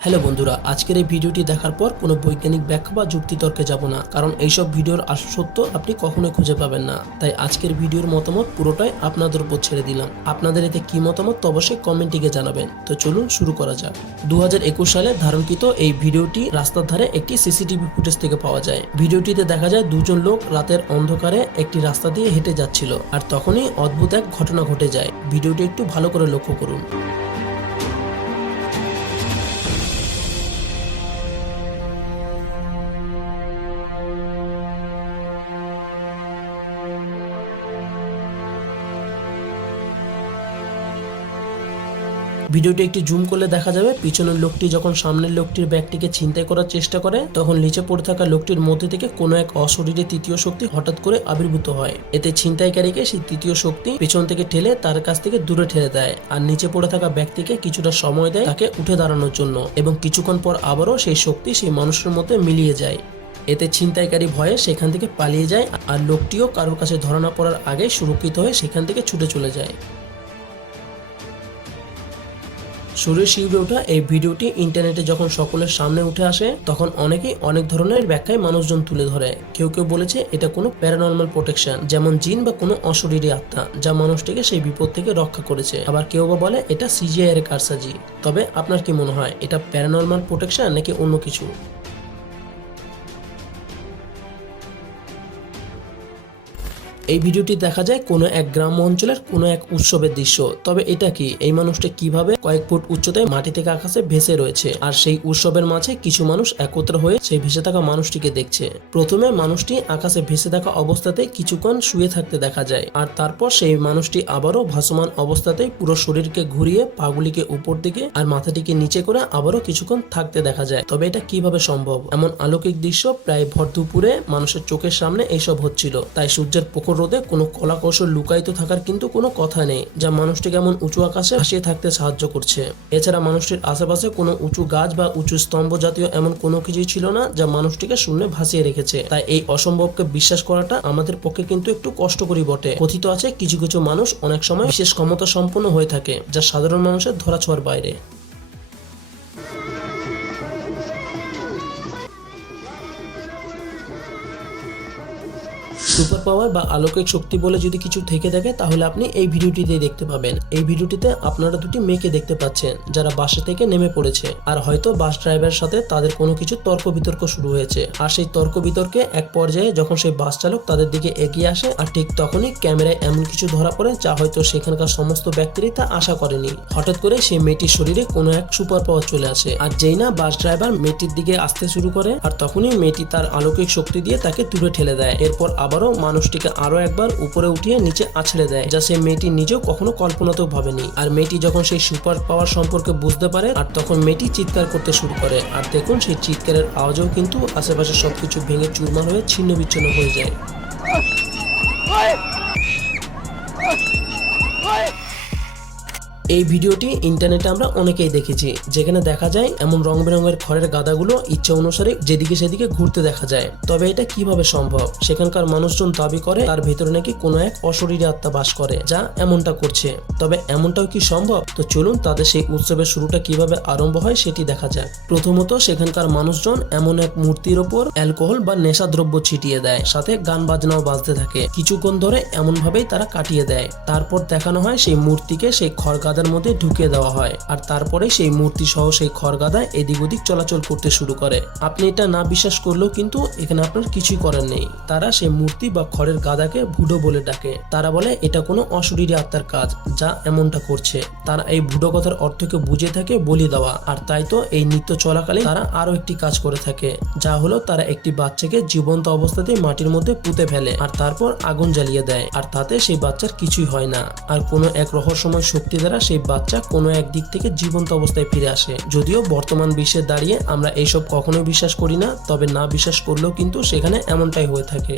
Hello বন্ধুরা, আজকের এই ভিডিওটি দেখার পর কোনো বৈজ্ঞানিক ব্যাখ্যা বা যুক্তিতর্কে যাব না, কারণ এইসব ভিডিওর আসল সত্য আপনি কখনোই খুঁজে পাবেন না। তাই আজকের ভিডিওর মতামত পুরোটাই আপনাদের উপর ছেড়ে দিলাম। আপনাদের এতে কি মতামত তো অবশ্যই কমেন্টে জানাবেন। তো চলুন শুরু করা যাক। 2021 সালে ধারণকৃত এই ভিডিওটি রাস্তার ধারে একটি সিসিটিভি ফুটেজ থেকে পাওয়া যায়। ভিডিওটিতে দেখা যায় দুজন লোক রাতের অন্ধকারে একটি রাস্তা দিয়ে হেঁটে যাচ্ছিল, আর তখনই অদ্ভুত এক ঘটনা ঘটে যায়। ভিডিওটি একটু ভালো করে লক্ষ্য করুন। ভিডিওটি একটি জুম করলে দেখা যাবে পিছনের লোকটি যখন সামনের লোকটির ব্যাগটিকে ছিনতাই করার চেষ্টা করে, তখন নিচে পড়ে থাকা লোকটির মধ্যে থেকে কোনো এক অশরীরী তৃতীয় শক্তি হঠাৎ করে আবির্ভূত হয়। এতে ছিনতাইকারীকে সেই তৃতীয় শক্তি পেছন থেকে ঠেলে তার কাছ থেকে দূরে ঠেলে দেয়, আর নিচে পড়ে থাকা ব্যক্তিকে কিছুটা সময় দেয় তাকে উঠে দাঁড়ানোর জন্য, এবং কিছুক্ষণ পর আবারও সেই শক্তি সেই মানুষের মধ্যে মিলিয়ে যায়। এতে ছিনতাইকারী ভয়ে সেখান থেকে পালিয়ে যায়, আর লোকটিও কারোর কাছে ধরা না পড়ার আগে সুরক্ষিত হয়ে সেখান থেকে ছুটে চলে যায়। শরীর শিউরে ওঠা এই ভিডিওটি ইন্টারনেটে যখন সকলের সামনে উঠে আসে, তখন অনেকেই অনেক ধরনের ব্যাখ্যায় মানুষজন তুলে ধরে। কেউ কেউ বলেছে এটা কোনো প্যারানর্মাল প্রোটেকশন, যেমন জিন বা কোনো অশরীরী আত্মা যা মানুষটিকে সেই বিপদ থেকে রক্ষা করেছে। আবার কেউ বা বলে এটা সিজিআই এর কারসাজি। তবে আপনার কি মনে হয়, এটা প্যারানর্মাল প্রোটেকশন নাকি অন্য কিছু? এই ভিডিওটি দেখা যায় কোনো এক গ্রাম্য অঞ্চলের কোনো এক উৎসবের দৃশ্য। তবে এটা কি, এই মানুষটি কিভাবে কয়েক ফুট উচ্চতায় মাটি থেকে আকাশে ভেসে রয়েছে, আর সেই উৎসবের মাঝে কিছু মানুষ একত্র হয়ে সেই ভেসে থাকা মানুষটিকে দেখছে। প্রথমে মানুষটি আকাশে ভেসে থাকা অবস্থাতে কিছুক্ষণ শুয়ে থাকতে দেখা যায়, আর তারপর সেই মানুষটি আবারও ভাসমান অবস্থাতেই পুরো শরীরকে ঘুরিয়ে পাগুলিকে উপর দিকে আর মাথাটিকে নিচে করে আবারও কিছুক্ষণ থাকতে দেখা যায়। তবে এটা কিভাবে সম্ভব? এমন অলৌকিক দৃশ্য প্রায় ভর দুপুরে মানুষের চোখের সামনে এইসব হচ্ছিল। তাই সূর্যের প্রখর রোদে কোনো কলা কৌশল লুকায়িত থাকার কিন্তু কোনো কথা নেই, যা মানুষটিকে এমন উঁচু আকাশে ভাসিয়ে থাকতে সাহায্য করছে। এছাড়া মানুষটির আশেপাশে কোনো উঁচু গাছ বা উঁচু স্তম্ভ জাতীয় এমন কোনো কিছুই ছিল না যা মানুষটিকে শূন্যে ভাসিয়ে রেখেছে। তাই এই অসম্ভবকে বিশ্বাস করাটা আমাদের পক্ষে কিন্তু একটু কষ্টকরই বটে। কথিত আছে কিছু কিছু মানুষ অনেক সময় বিশেষ ক্ষমতা সম্পন্ন হয়ে থাকে, যা সাধারণ মানুষের ধরাছোঁয়ার বাইরে। সুপার পাওয়ার বা অলৌকিক শক্তি বলে যদি কিছু থেকে থাকে, তাহলে আপনি এই ভিডিওটিতে দেখতে পাবেন। এই ভিডিওটিতে আপনারা দুটি মেয়েকে দেখতে পাচ্ছেন যারা বাসা থেকে নেমে পড়েছে, আর হয়তো বাস ড্রাইভারের সাথে তাদের কোনো কিছু তর্ক বিতর্ক শুরু হয়েছে। আর সেই তর্ক বিতর্কে এক পর্যায়ে যখন সেই বাস চালক তাদের দিকে এগিয়ে আসে, আর ঠিক তখনই ক্যামেরায় এমন কিছু ধরা পড়ে যা হয়তো সেখানকার সমস্ত ব্যক্তিরই তা আশা করেনি। হঠাৎ করে সেই মেয়েটির শরীরে কোনো এক সুপার পাওয়ার চলে আসে, আর যেই না বাস ড্রাইভার মেয়েটির দিকে আসতে শুরু করে, আর তখনই মেয়েটি তার অলৌকিক শক্তি দিয়ে তাকে দূরে ঠেলে দেয়। এরপর আবারও মানুষটিকে আরো একবার উপরে উঠিয়ে নিচে আছড়ে দেয়, যা সে মেয়েটি নিজেও কখনো কল্পনাতেও ভাবেনি। আর মেয়েটি যখন সেই সুপার পাওয়ার সম্পর্কে বুঝতে পারে, আর তখন মেয়েটি চিৎকার করতে শুরু করে। আর দেখুন সেই চিৎকারের আওয়াজও কিন্তু আশেপাশে সবকিছু ভেঙে চুরমার হয়ে ছিন্ন বিচ্ছিন্ন হয়ে যায়। এই ভিডিওটি ইন্টারনেটে আমরা অনেকেই দেখেছি, যেখানে দেখা যায় এমন রং বেরঙের খড়ের গাদাগুলো ইচ্ছা অনুসারে যেদিকে সেদিকে ঘুরতে দেখা যায়। তবে এটা কিভাবে সম্ভব? সেখানকার মানুষজন দাবি করে তার ভেতরে নাকি কোনো এক অশরীরী আত্মা বাস করে, যা এমনটা করছে। তবে এমনটাও কি সম্ভব? তো চলুন তাদের সেই উৎসবের শুরুটা কিভাবে আরম্ভ হয় সেটি দেখা যাক। প্রথমত সেখানকার মানুষজন এমন এক মূর্তির ওপর অ্যালকোহল বা নেশাদ্রব্য ছিটিয়ে দেয়, সাথে গান বাজনাও বাজতে থাকে। কিছুক্ষণ ধরে এমন ভাবেই তারা কাটিয়ে দেয়। তারপর দেখানো হয় সেই মূর্তিকে সেই খড় মধ্যে ঢুকিয়ে দেওয়া হয়, আর তারপরে সেই মূর্তি সহ সেই খড়গাদা এদিক ওদিক চলাচল করতে শুরু করে। আপনি এটা না বিশ্বাস করলেও কিন্তু এখানে আপনার কিছুই করার নেই। তারা সেই মূর্তি বা খড়ের গাদাকে ভুডো বলে ডাকে। তারা বলে এটা কোনো অশরীরী আত্মার কাজ যা এমনটা করছে। তারা এই ভুডো কথার অর্থকে বুঝে থাকে বলি দেওয়া। আর তাই তো এই নৃত্য চলাকালীন তারা আরো একটি কাজ করে থাকে, যা হলো তারা একটি বাচ্চাকে জীবন্ত অবস্থাতেই মাটির মধ্যে পুঁতে ফেলে, আর তারপর আগুন জ্বালিয়ে দেয়। আর তাতে সেই বাচ্চার কিছুই হয় না, আর কোনো এক রহস্যময় শক্তি দ্বারা সেই বাচ্চা কোনো এক দিক থেকে জীবন্ত অবস্থায় ফিরে আসে। যদিও বর্তমান বিশ্বে দাঁড়িয়ে আমরা এইসব কখনোই বিশ্বাস করি না, তবে না বিশ্বাস করলেও কিন্তু সেখানে এমনটাই হয়ে থাকে।